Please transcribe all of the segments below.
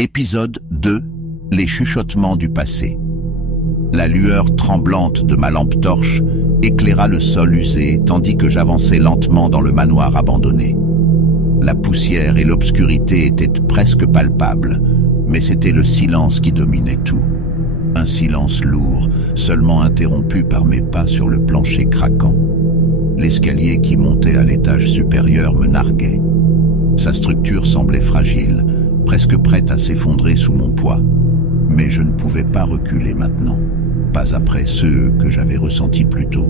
Épisode 2. Les chuchotements du passé. La lueur tremblante de ma lampe torche éclaira le sol usé tandis que j'avançais lentement dans le manoir abandonné. La poussière et l'obscurité étaient presque palpables, mais c'était le silence qui dominait tout. Un silence lourd, seulement interrompu par mes pas sur le plancher craquant. L'escalier qui montait à l'étage supérieur me narguait. Sa structure semblait fragile, presque prête à s'effondrer sous mon poids. Mais je ne pouvais pas reculer maintenant, pas après ceux que j'avais ressentis plus tôt.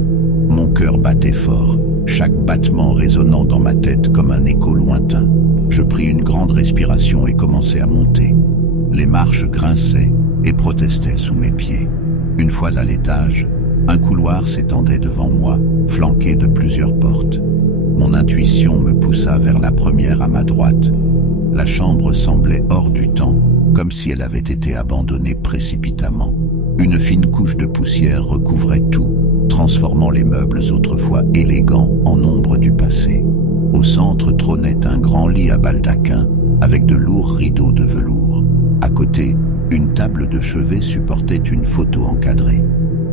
Mon cœur battait fort, chaque battement résonnant dans ma tête comme un écho lointain. Je pris une grande respiration et commençai à monter. Les marches grinçaient et protestaient sous mes pieds. Une fois à l'étage, un couloir s'étendait devant moi, flanqué de plusieurs portes. Mon intuition me poussa vers la première à ma droite. La chambre semblait hors du temps, comme si elle avait été abandonnée précipitamment. Une fine couche de poussière recouvrait tout, transformant les meubles autrefois élégants en ombre du passé. Au centre trônait un grand lit à baldaquin, avec de lourds rideaux de velours. À côté, une table de chevet supportait une photo encadrée.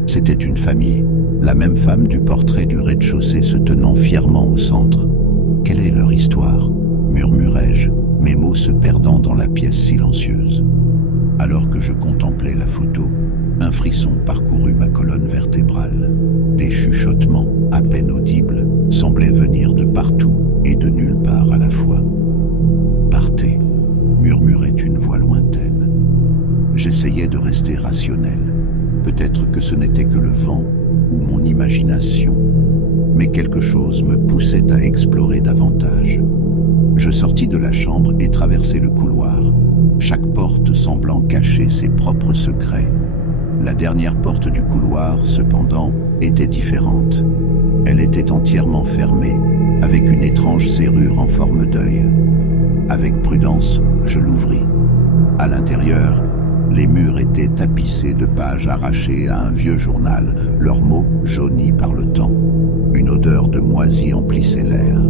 C'était une famille, la même femme du portrait du rez-de-chaussée se tenant fièrement au centre. Quelle est leur histoire ? Murmurai-je, mes mots se perdant dans la pièce silencieuse. Alors que je contemplais la photo, un frisson parcourut ma colonne vertébrale. Des chuchotements, à peine audibles, semblaient venir de partout et de nulle part à la fois. « Partez », murmurait une voix lointaine. J'essayais de rester rationnel. Peut-être que ce n'était que le vent ou mon imagination, mais quelque chose me poussait à explorer davantage. Je sortis de la chambre et traversai le couloir, chaque porte semblant cacher ses propres secrets. La dernière porte du couloir, cependant, était différente. Elle était entièrement fermée, avec une étrange serrure en forme d'œil. Avec prudence, je l'ouvris. À l'intérieur, les murs étaient tapissés de pages arrachées à un vieux journal, leurs mots jaunis par le temps. Une odeur de moisi emplissait l'air.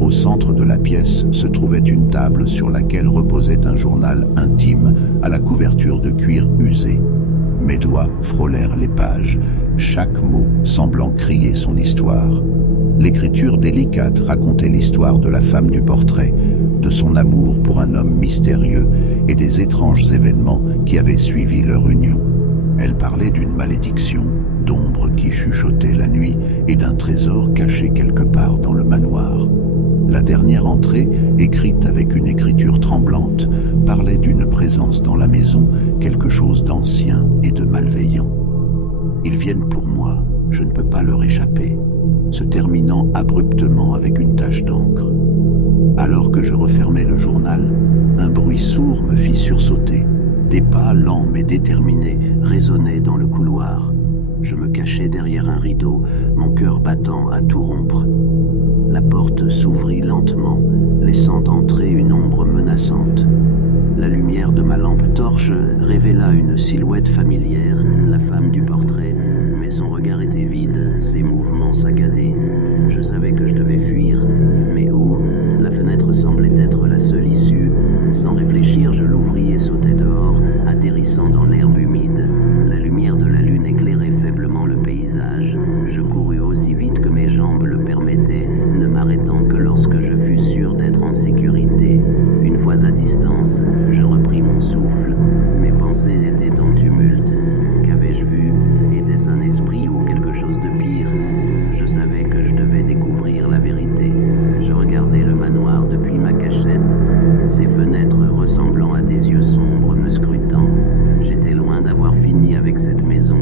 Au centre de la pièce se trouvait une table sur laquelle reposait un journal intime à la couverture de cuir usé. Mes doigts frôlèrent les pages, chaque mot semblant crier son histoire. L'écriture délicate racontait l'histoire de la femme du portrait, de son amour pour un homme mystérieux et des étranges événements qui avaient suivi leur union. Elle parlait d'une malédiction, d'ombres qui chuchotaient la nuit et d'un trésor caché quelque part dans le manoir. La dernière entrée, écrite avec une écriture tremblante, parlait d'une présence dans la maison, quelque chose d'ancien et de malveillant. Ils viennent pour moi, je ne peux pas leur échapper, se terminant abruptement avec une tache d'encre. Alors que je refermais le journal, un bruit sourd me fit sursauter. Des pas lents mais déterminés résonnaient dans le couloir. Je me cachai derrière un rideau, mon cœur battant à tout rompre. La porte s'ouvrit lentement, laissant entrer une ombre menaçante. La lumière de ma lampe torche révéla une silhouette familière, la femme du portrait, mais son regard était vide, ses mouvements saccadés. Je savais que je devais fuir, mais où ? La fenêtre semblait être la seule issue. Sans réfléchir, je l'ouvris et sautai dehors, atterrissant dans l'herbe humide. La lumière de la lune éclairait faiblement le paysage. Je courus aussi vite que mes jambes le permettaient, ne m'arrêtant que lorsque je fus sûr d'être en sécurité. Une fois à distance, je repris mon souffle. Mes pensées étaient en tumulte. Qu'avais-je vu ? Était-ce un esprit ou quelque chose de pire ? Je savais que je devais découvrir la vérité. Je regardais le manoir depuis ma cachette, ses fenêtres ressemblant à des yeux sombres me scrutant. J'étais loin d'avoir fini avec cette maison,